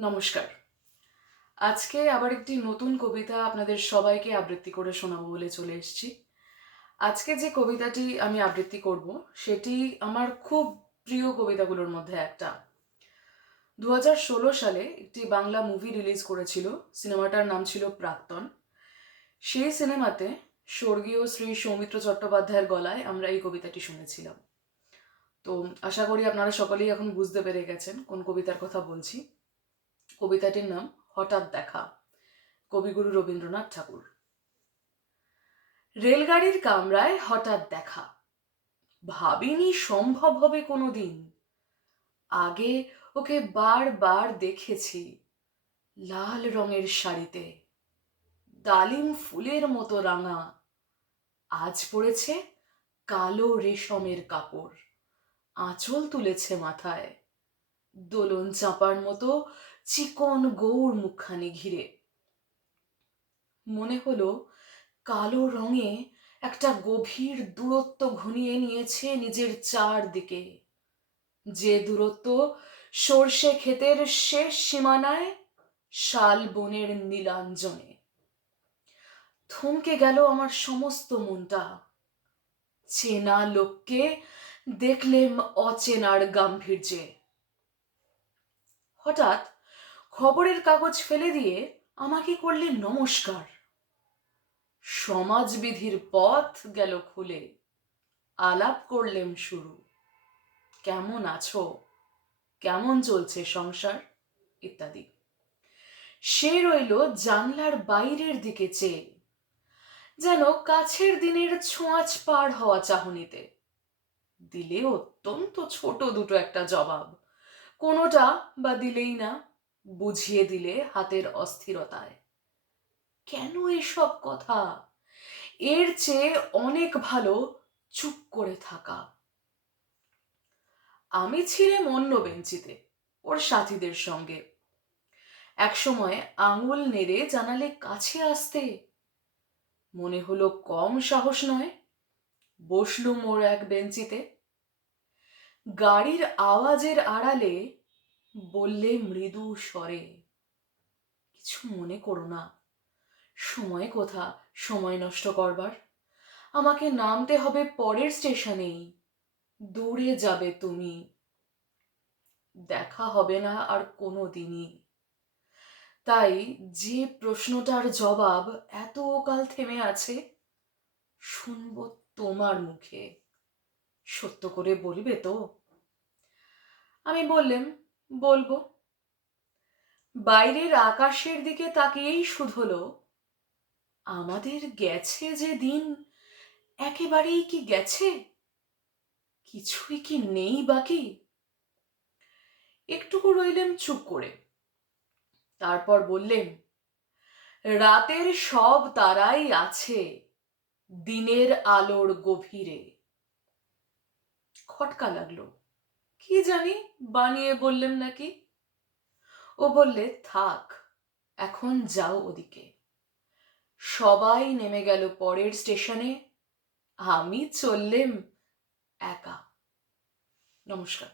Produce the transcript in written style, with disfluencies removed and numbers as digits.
নমস্কার। আজকে আবার একটি নতুন কবিতা আপনাদের সবাইকে আবৃত্তি করে শোনাবো বলে চলে এসেছি। আজকে যে কবিতাটি আমি আবৃত্তি করব সেটি আমার খুব প্রিয় কবিতাগুলোর মধ্যে একটা। 2016 সালে একটি বাংলা মুভি রিলিজ করেছিল। সিনেমাটার নাম ছিল প্রাক্তন। সেই সিনেমাতে স্বর্গীয় শ্রী সৌমিত্র চট্টোপাধ্যায়ের গলায় আমরা এই কবিতাটি শুনেছিলাম। তো আশা করি আপনারা সকলেই এখন বুঝতে পেরে গেছেন কোন কবিতার কথা বলছি। কবিতাটির নাম হঠাৎ দেখা, কবিগুরু রবীন্দ্রনাথ ঠাকুর। রেলগাড়ির কামরায় হঠাৎ দেখা, ভাবিনি সম্ভব হবে কোনোদিন। আগে ওকে বারবার দেখেছি লাল রঙের শাড়িতে, ডালিম ফুলের মতো রাঙা। আজ পড়েছে কালো রেশমের কাপড়, আঁচল তুলেছে মাথায়, দোলন চাপার মতো চিকন গৌর মুখখানি ঘিরে। মনে হলো কালো রঙে একটা গভীর দূরত্ব ঘনিয়ে নিয়েছে নিজের চারদিকে, যে দূরত্ব সর্ষে ক্ষেতের শেষ সীমানায় শাল বনের নীলাঞ্জনে। থমকে গেল আমার সমস্ত মনটা। চেনা লোককে দেখলেম অচেনার গাম্ভীর্যে। হঠাৎ খবরের কাগজ ফেলে দিয়ে আমাকে করলেন নমস্কার। সমাজবিধির পথ গেল খুলে, আলাপ করলেম শুরু। কেমন আছো, কেমন চলছে সংসার, ইত্যাদি। সে রইল জানলার বাইরের দিকে চেয়ে, যেন কাছের দিনের ছোঁয়াচ পার হওয়া চাহনিতে। দিলে অত্যন্ত ছোট দুটো একটা জবাব, কোনোটা বা দিলেই না, বুঝিয়ে দিলে হাতের অস্থিরতায়। কেন এসব কথা? এর চেয়ে অনেক ভালো চুপ করে থাকা। আমি ছিলাম অন্য বেঞ্চিতে ওর সাথীদের সঙ্গে। একসময় আঙুল নেড়ে জানালে কাছে আসতে, মনে হলো কম সাহস নয়। বসলুম ওর এক বেঞ্চিতে। গাড়ির আওয়াজের আড়ালে বললে মৃদু স্বরে, কিছু মনে করো না, সময় কোথা সময় নষ্ট করবার। আমাকে নামতে হবে পরের স্টেশনেই, দূরে যাবে তুমি, দেখা হবে না আর কোনো দিনই। তাই যে প্রশ্নটার জবাব এত কাল থেমে আছে, শুনবো তোমার মুখে, সত্য করে বলবে তো? আমি বললেম, বলবো। বাইরের আকাশের দিকে তাকিয়েই শুধলো, আমাদের গেছে যে দিন, একেবারেই কি গেছে? কিছুই কি নেই বাকি? একটুকু রইলেম চুপ করে। তারপর বললেন, রাতের সব তারাই আছে দিনের আলোর গভীরে। খটকা লাগলো, কি জানি বানিয়ে বললেন নাকি। ও বললে, থাক, এখন যাও ওদিকে। সবাই নেমে গেল পরের স্টেশনে, আমি চললেম একা। নমস্কার।